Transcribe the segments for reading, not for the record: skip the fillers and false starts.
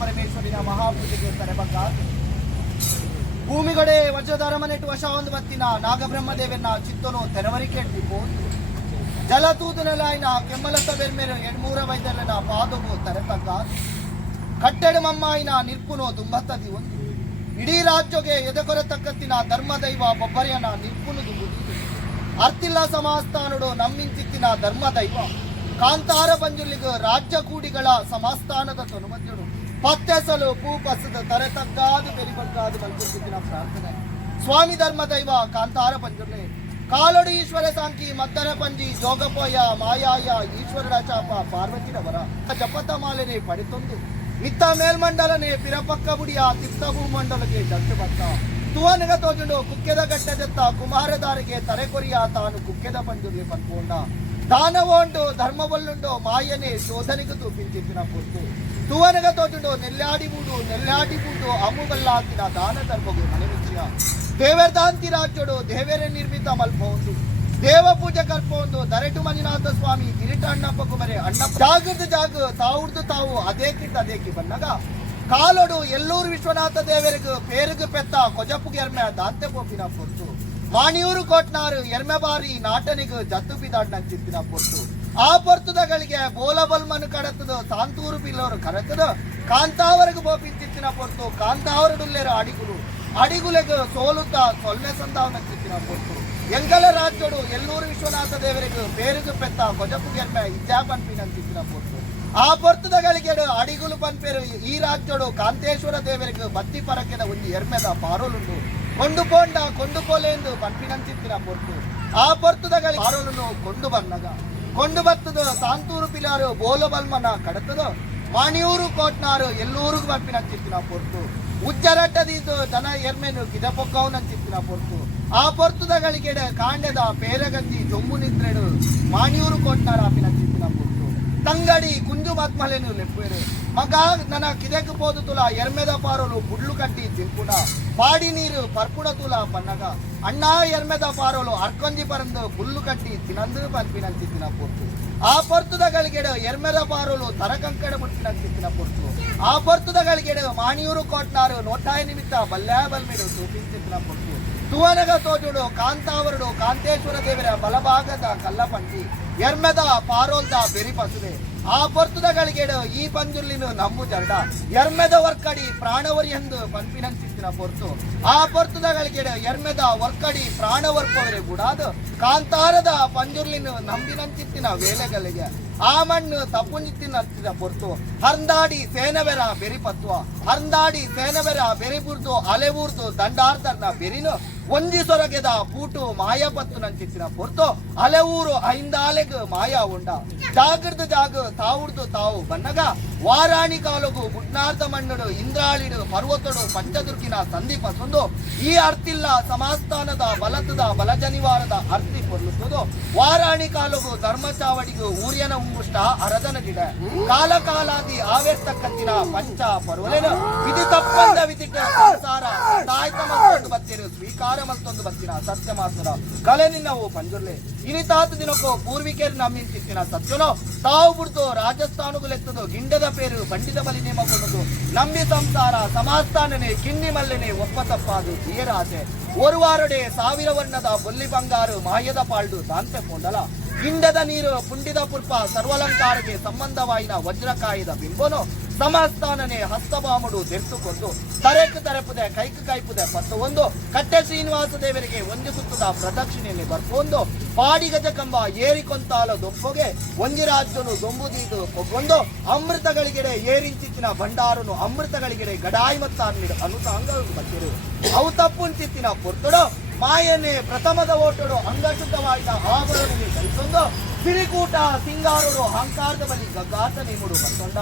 ಪರಮೇಶ್ವರಿನ ಮಹಾಪೂಜೆಗೆ ತರೆಬಗ್ಗ ಭೂಮಿಗಡೆ ವಜ್ರಧರಮನೆಟ್ಟು ವಶ ಒಂದು ಬತ್ತಿನ ನಾಗಬ್ರಹ್ಮದೇವನ ಚಿತ್ತನು ತೆರವರಿಕೆ ಇಟ್ಬಿಟ್ಟು ಜಲತೂತನಲಾಯಿನ ಕೆಮ್ಮಲತ ಬೆರ್ಮೇರು ಎಡ್ಮೂರ ವೈದ್ಯರನ ಪಾದವು ತರೆತಕ್ಕ ಕಟ್ಟೆಡು ಮಮ್ಮಾಯಿನ ನಿರ್ಪುನೋ ತುಂಬತ್ತದಿ ಒಂದು ಇಡೀ ರಾಜ್ಯಗೆ ಎದೆಕೊರೆತಕ್ಕತ್ತಿನ ಧರ್ಮದೈವ ಬೊಬ್ಬರಿಯನ ನಿರ್ಪುನುದು ಬುದ್ಧಿ ಅರ್ತಿಲ್ಲ ಸಮಾಸ್ಥಾನುಡು ನಮ್ಮಿಂಚಿತ್ತಿನ ಧರ್ಮದೈವ ಕಾಂತಾರ ಪಂಜುರ್ಲಿಗ ರಾಜ್ಯ ಕೂಡಿಗಳ ಸಮಾಸ್ಥಾನದ ತೊನುಮದ್ಯುಡು ಪತ್ತೆಸಲು ಪೂಪಸದ ತರೆತಗ್ಗಾದು ಬೆರಿಬಗ್ಗಾದು ಮಲ್ಪಿಸಿದ್ದಿನ ಪ್ರಾರ್ಥನೆ ಸ್ವಾಮಿ ಧರ್ಮದೈವ ಕಾಂತಾರ ಪಂಜುರ್ಲಿ ಕಾಲೊಡು ಈಶ್ವರ ಸಾಂಕಿ ಮದ್ದನ ಪಂಜಿ ಜೋಗಪೋಯ ಮಾಯಾಯ ಈಶ್ವರನ ಚಾಪ ಪಾರ್ವತಿರವರ ಜಪತ ಮಾಲೆನೆ ಪಡಿತೊಂದು ಮಿತ್ತ ಮೇಲ್ಮಂಡಲನೆ ಪಿರಪಕ್ಕ ಬುಡಿಯ ತಿಪ್ತ ಭೂಮಂಡಲಕ್ಕೆ ಜಟ್ಟು ಬತ್ತ ತುವನಗ ತೋಜುಂಡು ಕುಕ್ಕೆದ ಗಟ್ಟದೆತ್ತ ಕುಮಾರದಾರಿಗೆ ತರೆಕೊರಿಯ ತಾನು ಕುಕ್ಕೆದ ಪಂಜುರ್ಲಿ ಪನ್ಪೋಂಡ ದಾನವೋಂಡು ಧರ್ಮವಲ್ಲುಂಡು ಮಾಯನೆ ಶೋಧನೆಗೆ ತೂಪಿಂಚಿತ್ತಿನ ಪೊತ್ತು ತುವನಗ ತೋಜುಂಡು ನೆಲ್ಲಾಡಿ ಬೂಡು ಅಮ್ಮುಬಲ್ಲಾಂತಿನ ದಾನ ಧರ್ಮಗೂ ಮನೆಮಿಚ್ಚಿಯ ದೇವರದಾಂತಿ ರಾಜ್ಯಡು ದೇವರೇ ನಿರ್ಮಿತ ಮಲ್ಪೊಂದು ದೇವ ಪೂಜೆ ಕಲ್ಪೊಂದು ದರೆಟು ಮಂಜುನಾಥ ಸ್ವಾಮಿ ಗಿರಿಟ ಅಣ್ಣಪ್ಪ ಕುಮರೆ ಅಣ್ಣಪ್ಪ ಜಾಗ ತಾವುಡ್ದು ತಾವು ಅದೇಕಿ ಬನ್ನಗ ಕಾಲೊಡು ಎಲ್ಲೂರು ವಿಶ್ವನಾಥ ದೇವರಿಗೂ ಪೇರುಗು ಪೆತ್ತ ಕೊಜಪ್ಪುಗೆ ಎರ್ಮೆ ದಾಂತೆ ಪೋಪಿನ ಪೊತ್ತು ಮಾಣಿಯೂರು ಕೋಟ್ನಾರು ಎರ್ಮೆ ಬಾರಿ ನಾಟನಿಗೂ ಜತ್ತು ಬಿದಾಡ್ನಂಚಿತ್ತಿನ ಪೊತ್ತು ಆ ಪೊರ್ತುದಗಳಿಗೆ ಬೋಲಬಲ್ಮನು ಕಡತದು ತಾಂತೂರು ಬಿಲ್ಲೋರು ಕರೆತದು ಕಾಂತಾವರೆಗೂ ಬೋಪಿಂಚಿತ್ತಿನ ಪೊತ್ತು ಕಾಂತಾವರಡುಲ್ಲೇರ ಅಡಿಗುಲೆಗೂ ಸೋಲುತ್ತ ಸೊಲ್ಮೆ ಸಂದಾವನ ಚಿತ್ತಿನ ಪೊತ್ತು ಎಂಗಲ ರಾಜ್ಯಡು ಎಲ್ಲೂರು ವಿಶ್ವನಾಥ ದೇವರಿಗೂ ಪೇರುಗು ಪೆತ್ತ ಕೊಜಪ್ಪುಗೆ ಎರ್ಮೆ ಇಜ್ಜಾ ಪನ್ಪಿನಂಚಿತ್ತಿನ ಪೊತ್ತು ಆ ಪೊರ್ತುದಗಳಿಗೆ ಅಡಿಗುಲು ಪನ್ಪೇರು ಈ ರಾಜ್ಯಡು ಕಾಂತೇಶ್ವರ ದೇವರಿಗೂ ಬತ್ತಿ ಪರಕೆದ ಒಂದು ಎರ್ಮೆದ ಪಾರೋಲುಂಡು ಕೊಂಡು ಪೋಲೆಂದು ಪನ್ಪಿನಂಚಿತ್ತಿನ ಪೊರ್ತು ಆ ಪೊರ್ತುದಗಳಿಗೆ ಪಾರೋಲನ್ನು ಕೊಂಡು ಬರ್ತದ ತಾಂತೂರು ಪಿಲಾರು ಬೋಲಬಲ್ಮನ ಕಡತದ ಮಾಣಿಯೂರು ಕೋಟ್ನಾರು ಎಲ್ಲೂರಿಗೂ ಪನ್ಪಿನಂಚಿತ್ತಿನ ಪೊರ್ತು ಉಜ್ಜರಟ್ಟದಿದ್ದು ದನ ಎರ್ಮೆನು ಗಿದಪೊಕ್ಕವನಂಚಿತ್ತಿನ ಪೊರ್ತು ಆ ಪೊರ್ತುದಗಳಿಗೆ ಕಾಂಡೆದ ಪೇರಗಂಜಿ ಜೊಂಬು ನಿದ್ರೆಡು ಮಾಣಿಯೂರು ಕೋಟ್ನಾರು ಆಪಿನಂಚಿತ್ತಿನ ಪೊರ್ತು ತಂಗಡಿ ಕುಂಜು ಮಾತ್ಮಲೆನು ಲೆಪ್ಪೇರೆ ಮಗ ನನ್ನ ಕಿದೆಕ್ ಪೋದು ತುಲ ಎರ್ಮೆದ ಪಾರೋಲು ಬುಡ್ಲು ಕಟ್ಟಿ ತಿನ್ಪುಡ ಪಾಡಿ ನೀರು ಪರ್ಪುಡ ತುಲ ಪನ್ನಗ ಅಣ್ಣ ಎರ್ಮೆದ ಪಾರೋಲು ಅರ್ಕೊಂಜಿ ಪರಂದು ಬುಲ್ಲು ಕಟ್ಟಿ ತಿನಂದು ಪನ್ಪಿನಂಚಿತ್ತಿನ ಪೊರ್ತು ಆ ಪೊರ್ತುದಗಳಿಗೆ ಎರ್ಮೆದ ಪಾರೋಲು ತರಕಂಕಡ ಮುಟ್ಟಿನಂಚಿತ್ತಿನ ಪೊರ್ತು ಆ ಪೊರ್ತುದಗಳಿಗೆ ಮಾಣಿಯೂರು ಕೋಟ್ನಾರು ನೋಟಾಯ ನಿಮಿತ್ತ ಬಲ್ಮೇಡು ತೂಪಿಂಚಿತ್ತಿನ ಪೊರ್ತು ತುವನಗ ತೋಜುಡು ಕಾಂತಾವರಡು ಕಾಂತೇಶ್ವರ ದೇವರ ಬಲಭಾಗದ ಕಲ್ಲಪಂಟಿ ಎರ್ಮೆದ ಪಾರೋಲ್ದ ಬೆರಿಪಸುವೆ ಆ ಪೊರ್ತುದಗಳಿಗೆ ಈ ಪಂಜುರ್ಲಿನು ನಮ್ಮು ಜರ್ಡ ಎರ್ಮೆದ ವರ್ಕಡಿ ಪ್ರಾಣವರಿ ಎಂದು ಪನ್ಪಿನಂಚಿತ್ತಿನ ಪೊರ್ತು ಆ ಪೊರ್ತುದಗಳಿಗೆ ಎರ್ಮೆದ ವರ್ಕಡಿ ಪ್ರಾಣವರ್ಪವರೆ ಗುಡಾದು ಕಾಂತಾರದ ಪಂಜುರ್ಲಿನು ನಂಬಿನಂಚಿತ್ತಿನ ವೇಳೆಗಳಿಗೆ ಆ ಮಣ್ಣು ತಪ್ಪುಂಚಿತ್ತಿನ ಪೊರ್ತು ಹರ್ಂದಾಡಿ ಸೇನವೆರ ಬೆರಿಪತ್ವ ಹರ್ಂದಾಡಿ ಸೇನವೆರ ಬೆರಿಬುರ್ದು ಅಲೆಬೂರ್ದು ದಂಡಾರ್ದರ್ನ ಬೆರಿನು ಒಂಜಿ ಸೊರಗೆದ ಪೂಟು ಮಾಯಪತ್ತು ನಂಚಿತ್ತಿನ ಪೊರ್ತು ಅಲೆವೂರು ಐಂದಾಲೆಗ್ ಮಾಯ ಉಂಡ ಜಾಗ ತಾವುಡ್ದು ತಾವು ಬನ್ನಗ ವಾರಾಣಿ ಕಾಲುಗು ಬುಡ್ನಾರ್ದ ಮಣ್ಣುಡು ಇಂದ್ರಾಳಿಡು ಪರ್ವತಡು ಪಂಚದುರ್ಗಿನ ಸಂಧಿಪಸೊಂದು ಈ ಅರ್ತಿಲ್ಲ ಸಮಾಸ್ಥಾನದ ಬಲತದ ಬಲಜನಿವಾರದ ಅರ್ತಿ ಪೊರ್ಲುವುದು ವಾರಾಣಿ ಕಾಲುಗು ಧರ್ಮಚಾವಡಿಗೂ ಊರ್ಯನ ಉಂಗುಷ್ಟ ಅರದನ ಗಿಡ ಕಾಲಾದಿ ಆವೇರ್ತಕ್ಕಂತಿನ ಪಂಚ ಪರ್ವಲೆನು ವಿಧಿ ತಪ್ಪಂದ ವಿಧಿಟ ಸಂಸಾರ ತಾಯ್ತ ಮಲ್ತೊಂದು ಬತ್ತಿರು ಸ್ವೀಕಾರ ಮಲ್ತೊಂದು ಬತ್ತಿನ ಸತ್ಯ ಮಾತ್ರ ಕಲೆ ನಿನ್ನವು ಪಂಜುರ್ಲೆ ಇನಿತಾತ ದಿನಕ್ಕೂ ಪೂರ್ವಿಕೇರು ನಮ್ಮಿಂಚಿತ್ತಿನ ಸತ್ಯನೋ ತಾವು ಬಿಡ್ತು ರಾಜಸ್ಥಾನಗುಲೆತ್ತದು ಗಿಂಡದ ಪೇರು ಬಂಡಿದ ಬಲಿ ನೇಮಗೊಂಡು ನಂಬಿ ಸಂಸಾರ ಸಮಾಸ್ಥಾನನೆ ಕಿಣ್ಣಿ ಮಲ್ಲೆನೆ ಒಪ್ಪ ತಪ್ಪಾದು ತೀರಾಸೆ ಒರುವಾರಡೆ ಸಾವಿರ ವರ್ಣದ ಬೊಲ್ಲಿ ಬಂಗಾರು ಮಾಯದ ಪಾಳ್ದು ದಾಂತೆ ಪೋಂಡಲ ಗಿಂಡದ ನೀರು ಪುಂಡಿದ ಪುರ್ಪ ಸರ್ವಲಂಕಾರಕ್ಕೆ ಸಂಬಂಧವಾಯಿನ ವಜ್ರಕಾಯದ ಬಿಂಬನು ಸಮಸ್ಥಾನನೆ ಹಸ್ತಬಾಮುಡು ತೆರ್ತುಕೊಂಡು ತರೆಪುದೆ ಕೈಪುದೆ ಪತ್ತು ಒಂದು ಕಟ್ಟೆ ಶ್ರೀನಿವಾಸ ದೇವರಿಗೆ ಒಂದು ಸುತ್ತದ ಪ್ರದಕ್ಷಿಣೆಯಲ್ಲಿ ಬರ್ಕೊಂಡು ಪಾಡಿಗಜ ಕಂಬ ಏರಿಕೊಂತಾಲ ದೊಪ್ಪೊಗೆ ಒಂಜಿರಾಜ್ಯನು ದೊಂಬುದೀದು ಒಗ್ಗೊಂಡು ಅಮೃತಗಳಿಗೆಡೆ ಏರಿಂಚಿತ್ತಿನ ಭಂಡಾರನು ಅಮೃತಗಳಿಗೆಡೆ ಗಡಾಯಿ ಮತ್ತಾರ್ನಿಡು ಅನುತಾಂಗಗಳು ಬತ್ತಿರು ಅವು ತಪ್ಪುಂಚಿತ್ತಿನ ಪೊರ್ತುಡು ಮಾಯನೆ ಪ್ರಥಮದ ಓಟಡು ಅಂಗಶುದ್ಧವಾದ ಆಭರಣನೆ ಕಲಿಸೊಂದು ಸಿರಿಕೂಟ ಸಿಂಗಾರರು ಅಹಂಕಾರದ ಬಳಿ ಗಗ್ಗಾತ ನೇಮುಡು ಬಂದೊಂಡ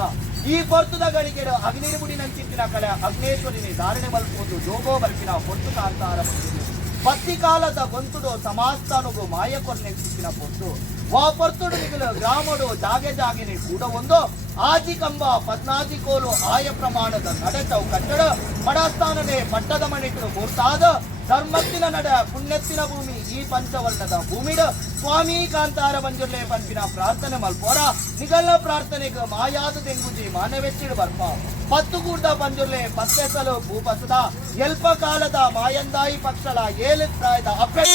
ಈ ಪೊರ್ತುದಗಳಿಗೆ ಅಗ್ನಿರ್ಬುಡಿನಂಚಿತ್ತಿನ ಕಲೆ ಅಗ್ನೇಶ್ವರಿನಿ ಧಾರಣೆ ಬಲ್ಪುವುದು ಜೋಗೋ ಬರ್ಕಿನ ಪೊರ್ತು ಕಾಂತಾರ ಪತ್ತಿ ಕಾಲದ ಗೊಂತುಡು ಸಮಾಸ್ಥಾನಗೂ ಮಾಯ ಕೊರ್ನೆಚ್ಚಿತ್ತಿನ ಪೊರ್ತು ವಾ ಪೊರ್ತುಡು ನಿಗಲು ಗ್ರಾಮಡು ಜಾಗೆನೆ ಕೂಡ ಒಂದು ಆಜಿ ಕಂಬ 14 ಕೋಲು ಆಯ ಪ್ರಮಾಣದ ನಡೆತವು ಕಟ್ಟಡ ಮಡಸ್ಥಾನನೆ ಪಟ್ಟದ ಮನೆಗಳು ಮೂರ್ತಾದ ಧರ್ಮತ್ತಿನ ನಡ ಪುಣ್ಯತ್ತಿನ ಭೂಮಿ ಈ ಪಂಚವರ್ಣದ ಭೂಮಿಡ ಸ್ವಾಮಿ ಕಾಂತಾರ ಬಂಜುರ್ಲೆ ಪಂಪಿನ ಪ್ರಾರ್ಥನೆ ಮಲ್ಪೋರ ನಿಗಲ್ಲ ಪ್ರಾರ್ಥನೆಗೆ ಮಾಯಾದ ತೆಂಗುಜಿ ಮಾನವೆಚ್ಚಿಡು ಬರ್ಪ ಪತ್ತುಗೂಡ್ದ ಪಂಜುರ್ಲೆ ಪತ್ತೆಸಲು ಭೂಪಸದ ಎಲ್ಪ ಕಾಲದ ಮಾಯಂದಾಯಿ ಪಕ್ಷಲ ಏಳು ಪ್ರಾಯದ ಅಪ್ಪೆ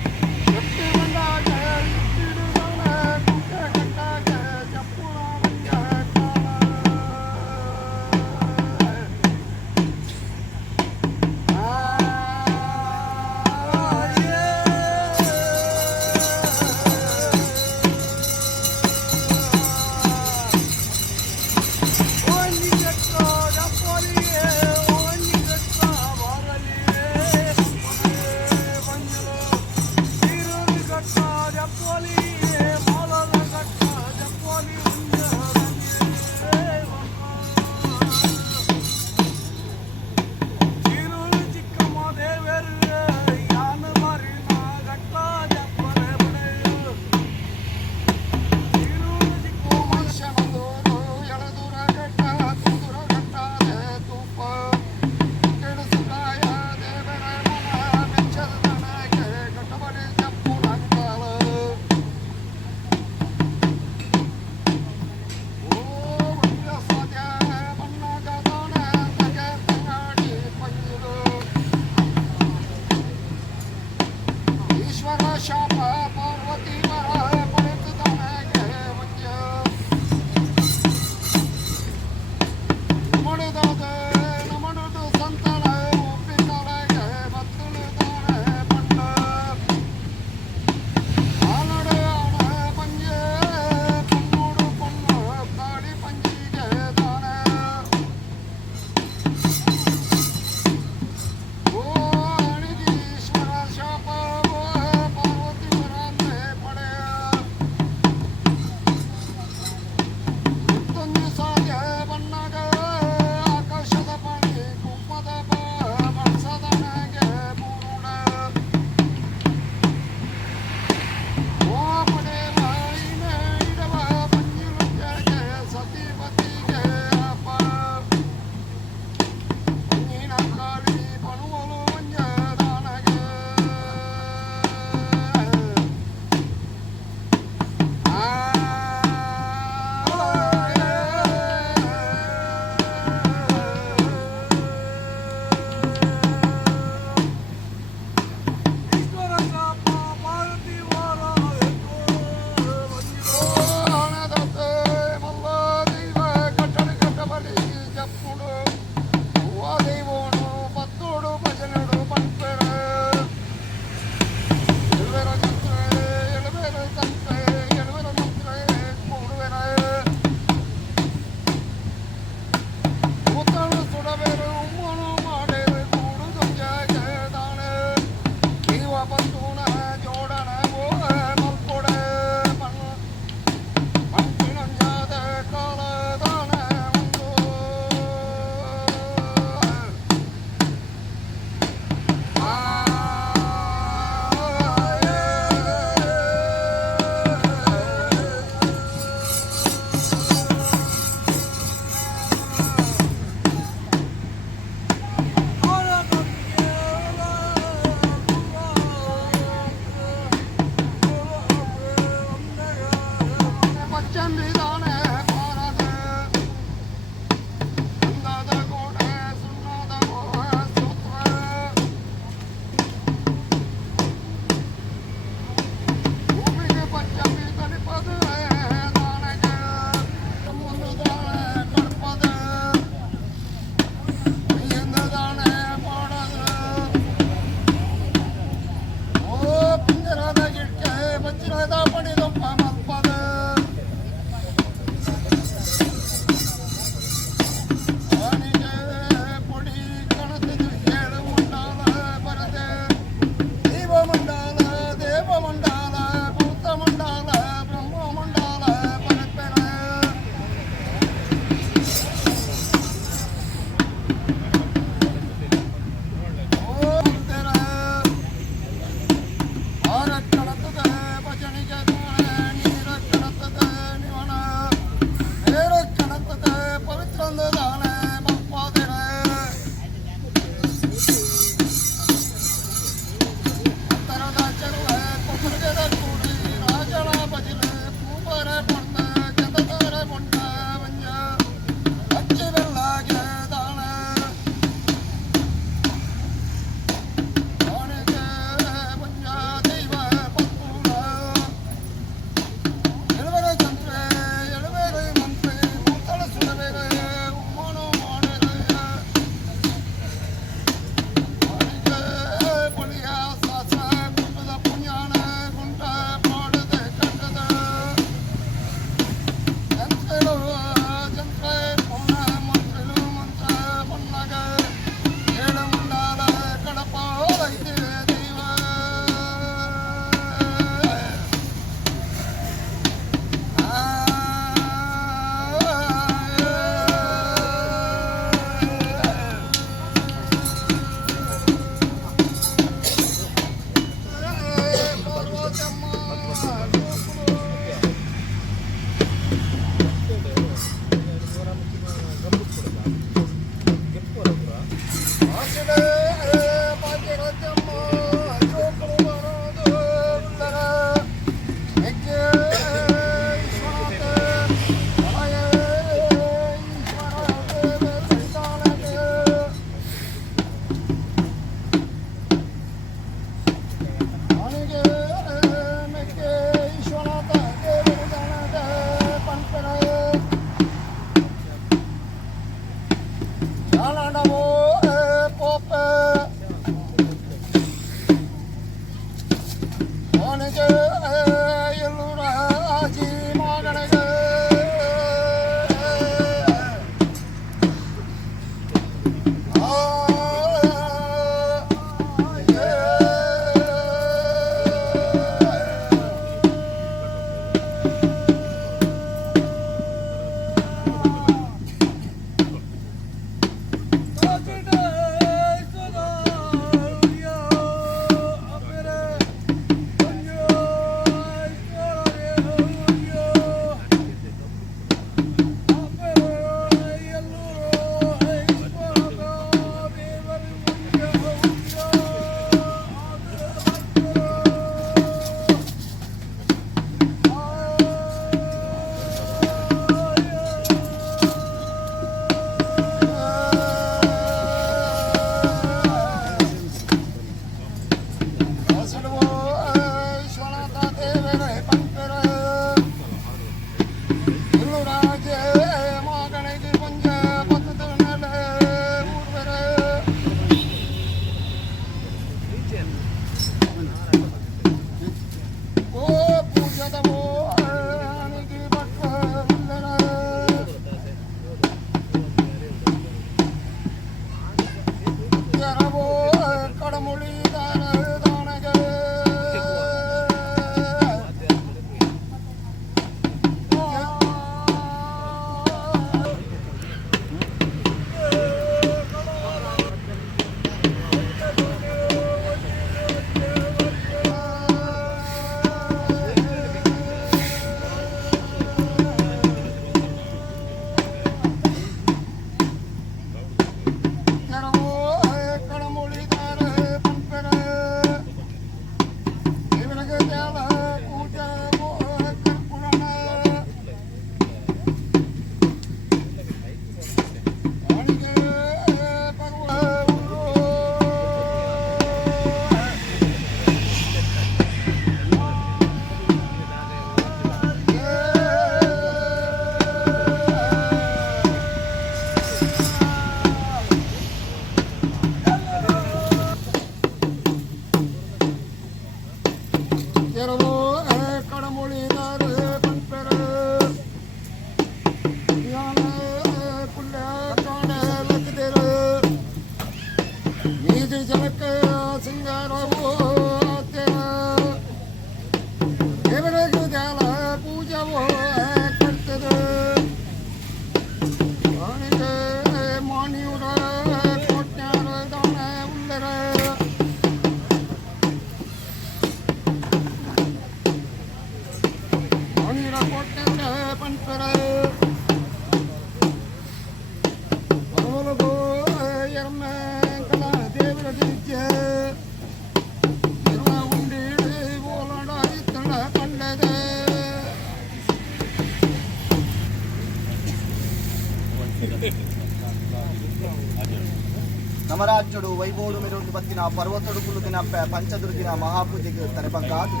ನಮರಾಜ್ಯಡು ವೈಭೋಡು ಮೆರೊಂದು ಬತ್ತಿನ ಪರ್ವತೊಡುಕುಲು ದಿನ ಪಂಚದುರ್ಗಿನ ಮಹಾಪೂಜೆಗೆ ತರೆಬಂಗಾದು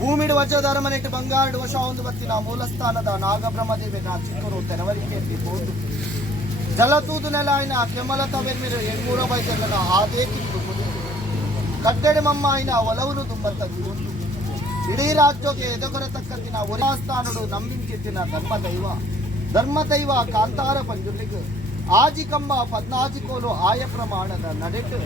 ಭೂಮಿಡು ವಜ್ರಧರ್ಮನೆಟ್ಟು ಬಂಗಾರಡು ವಶ ಒಂದು ಬತ್ತಿನ ಮೂಲಸ್ಥಾನದ ನಾಗಬ್ರಹ್ಮದೇವಿನ ಚಿಕ್ಕರು ತೆರವರಿಕೆಯಲ್ಲಿ ಹೋದು ಜಲತೂದು ನೆಲಾಯಿನ ಕೆಮ್ಮಲತ ಬೆರ್ಮಿರು 705 ಆದೇ ತಿಂದು ಕುದಿದು ಕಡ್ಡೆಡೆ ಮಮ್ಮಾಯಿನ ಒಲವುನು ದುಂಬತ್ತದು ಇಡೀ ರಾಜ್ಯಕ್ಕೆ ಎದೊಕರತಕ್ಕಂತಿನ ಒಲಿಸ್ಥಾನಡು ನಂಬಿಂಚಿತ್ತಿನ ಧರ್ಮದೈವ ಕಾಂತಾರ ಪಂಜುರ್ಲಿಗೆ ಆಜಿಕಮ್ಮ 14 ಕೋಲು ಆಯ ಪ್ರಮಾಣದ ನಡೆಟ್ಟು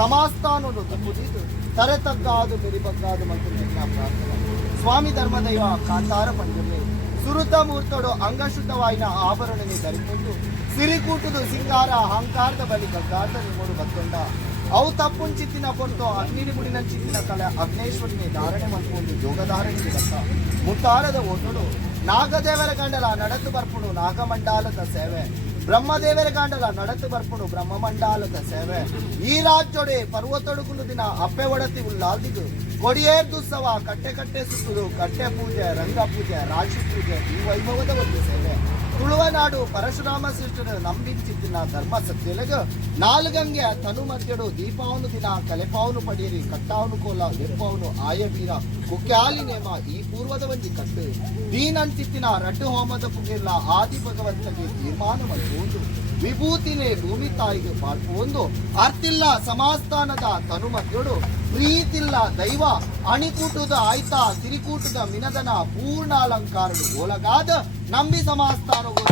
ಸಮಾಸ್ಥಾನನು ತುಂಬುದಿದ್ದು ತರೆತಗ್ಗಾದು ಬೆರಿಬಗ್ಗಾದು ಮಂತ್ರಿನ ಪ್ರಾರ್ಥನೆ ಸ್ವಾಮಿ ಧರ್ಮದೈವ ಕಾಂತಾರ ಪಂಜುರ್ಲಿ ಸುರುತ ಮೂರ್ತೋಡು ಅಂಗಶುದ್ಧವಾಯಿನ ಆಭರಣನೆ ಧರಿಕೊಂಡು ಸಿರಿಕೂಟುದು ಸಿಂಗಾರ ಅಹಂಕಾರದ ಬಳಿ ಗಗ್ಗಾರದ ನಿಮ್ಮೋಡು ಬತ್ತೊಂಡ ಅವು ತಪ್ಪುಂಚಿತ್ತಿನ ಪೊರ್ತು ಅಗ್ನಿಡಿ ಮುಡಿನ ಚಿತ್ತಿನ ಕಲೆ ಅಗ್ನೇಶ್ವರಿನೇ ಧಾರಣೆ ಮಾಡ್ಕೊಂಡು ಯೋಗಧಾರಣೆಗೆ ಬತ್ತ ಮುತ್ತಾರದ ಓಟುಡು ನಾಗದೇವರ ಗಂಡಲ ನಡತು ಬರ್ಪುಡು ನಾಗಮಂಡಾಲದ ಸೇವೆ ಬ್ರಹ್ಮದೇವರ ಗಂಡಲ ನಡತು ಬರ್ಪುಡು ಬ್ರಹ್ಮಮಂಡಾಲದ ಸೇವೆ ಈ ರಾಜ್ಯೊಡೆ ಪರ್ವತೊಡುಕುಲು ದಿನ ಅಪ್ಪೆ ಒಡತಿ ಉಲ್ಲಾದಿದು ಕೊಡಿಯೇರ್ದುತ್ಸವ ಕಟ್ಟೆ ಸುತ್ತುದು ಕಟ್ಟೆ ಪೂಜೆ ರಂಗ ಪೂಜೆ ರಾಶಿ ಪೂಜೆ ಈ ವೈಭವದ ಒಂದು ಸೇವೆ ತುಳುವನಾಡು ಪರಶುರಾಮ ಶ್ರೇಷ್ಠರು ನಂಬಿಂಚಿತ್ತಿನ ಧರ್ಮ ಸತ್ಯಲೆಗ ನಾಲ್ಗಂಗೆ ತನು ಮಧ್ಯಡು ದೀಪಾವನು ದಿನ ಕಲೆಪಾವನು ಪಡೆಯಿರಿ ಕಟ್ಟಾವನು ಕೋಲ ವೆಪ್ಪವನು ಆಯವೀರ ಕುಕ್ಯಾಲಿ ನೇಮ ಈ ಪೂರ್ವದ ಒಂದಿ ಕಟ್ಟು ದೀನಂಚಿತ್ತಿನ ರಡ್ಡು ಹೋಮದ ಪುಗೆಲ್ಲ ಆದಿ ಭಗವಂತಗೆ ತೀರ್ಮಾನ ಮಲ್ಕೊಂಡು ವಿಭೂತಿನೇ ಭೂಮಿ ತಾಯಿಗೆ ಪಾಲ್ಪೊಂದು ಅರ್ತಿಲ್ಲ ಸಮಾಸ್ಥಾನದ ತನು ಮಧ್ಯಡು ಪ್ರೀತಿಲ್ಲ ದೈವ ಅಣಿಕೂಟದ ಆಯ್ತಾ ಸಿರಿಕೂಟದ ಮಿನದನ ಪೂರ್ಣ ಅಲಂಕಾರಡು ಒಳಗಾದ ನಂಬಿ ಸಮಾಸ್ಥಾನಗಳು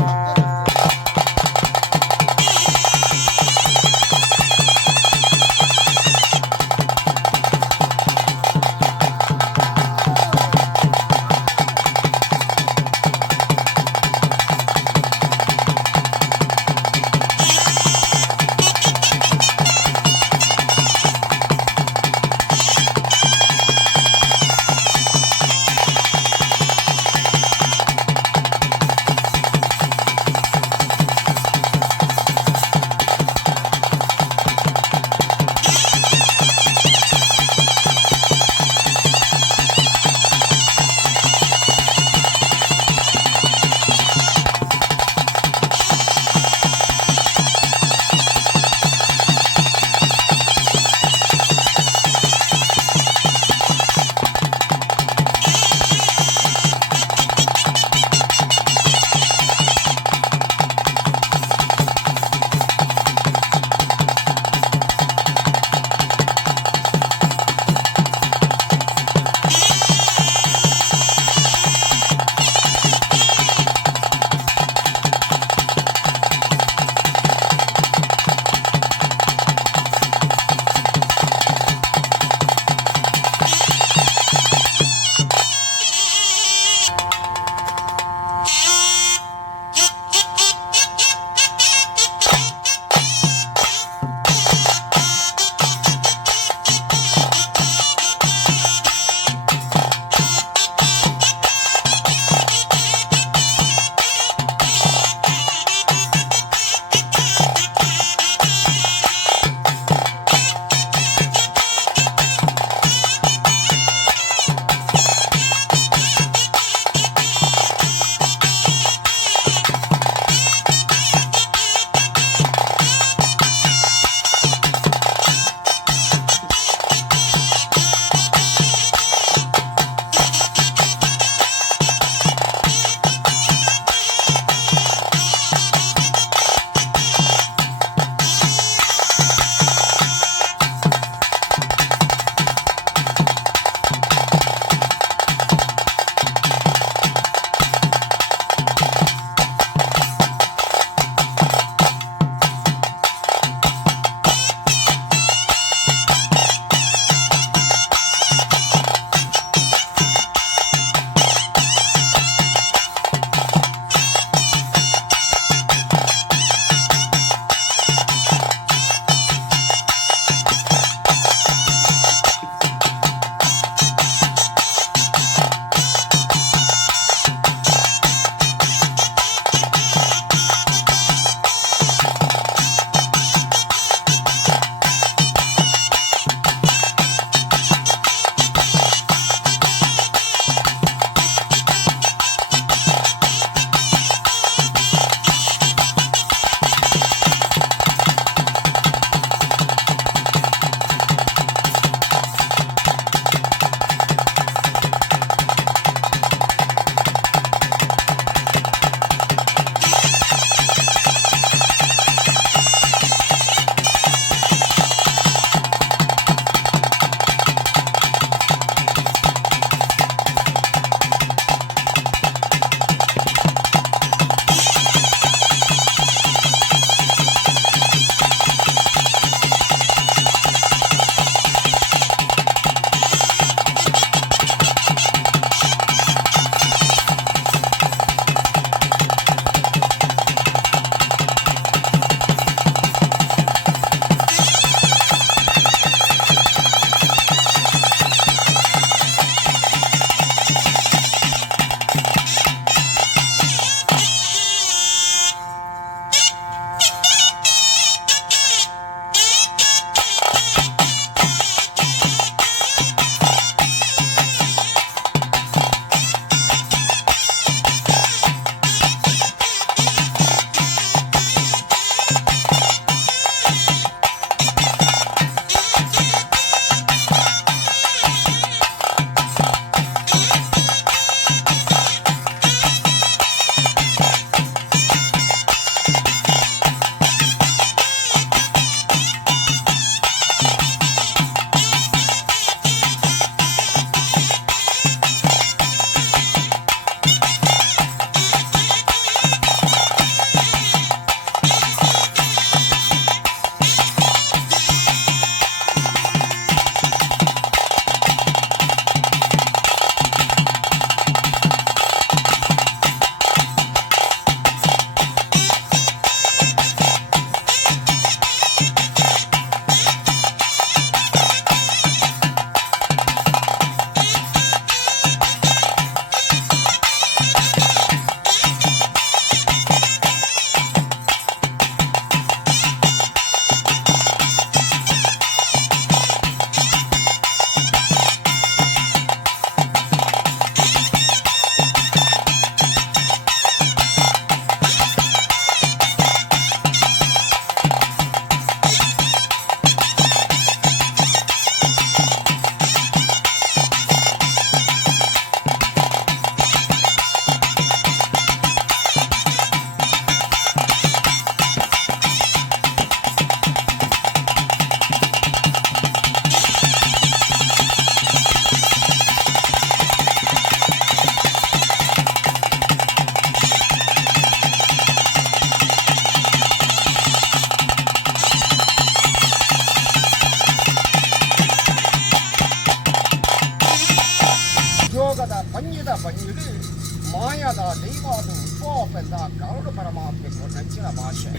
ನಂಚಿನ ಭಾಷೆ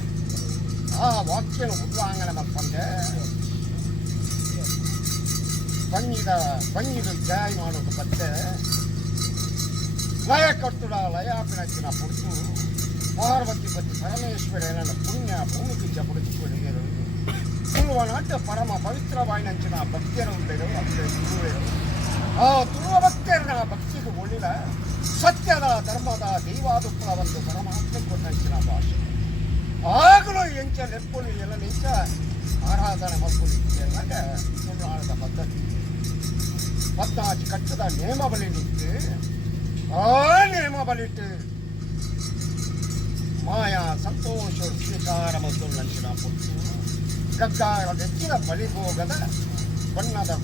ಆ ವಾಕ್ಯನ ಉಲ್ಲಂಘನೆ ಮಲ್ಪಂದೆ ಪಂಗಿದು ಜಾಯ್ ಮಾಡೋದು ಮತ್ತೆ ಲಯ ಕಟ್ಟುಡ ಲಯಾಪಿನಚ್ಚಿನ ಪುಟ್ಟು ಪಾರ್ವತಿ ಪತಿ ಪರಮೇಶ್ವರ ನನ್ನ ಪುಣ್ಯ ಭೂಮಿಗೆ ಜಪಡಿಸಿಕೊಂಡಿರು ತುಳುವ ನಾಟ್ಯ ಪರಮ ಪವಿತ್ರವಾಯಿನಂಚಿನ ಭಕ್ತಿಯರು ಉಂಟೆರು ಅಂದರೆ ತುಳುವೆರು ಆ ತುಳುವ ಭಕ್ತಿಯರನ್ನ ಭಕ್ತಿಗೆ ಒಳ್ಳಿದ ಸತ್ಯದ ಧರ್ಮದ ದೈವಾದುಪ್ಪಳವನ್ನು ಪರಮಾತ್ಮ ಕೊಟ್ಟಂಚಿನ ಭಾಷೆ ಆಗಲೂ ಎಂಚ ನೆಪ್ಪುಳಿ ಎಲ್ಲ ನಿಂತ ಆರಾಧನೆ ಮಕ್ಕಳಿಗೆ ಅನ್ನಕ್ಕೆ ತುಳುನಾಡದ ಪದ್ಧತಿ 14 ಕಟ್ಟದ ನೇಮಬಲಿ ನಿಂತು ಆ ನೇಮಬಲಿಟ್ಟು ಮಾಯಾ ಸಂತೋಷ ಸ್ವೀಕಾರ ಮತ್ತು ನಂಚಿನ ಪುಟ್ಟು ಗಗ್ಗಾರ ನೆಚ್ಚಿನ ಬಲಿಭೋಗದ ಬಣ್ಣದ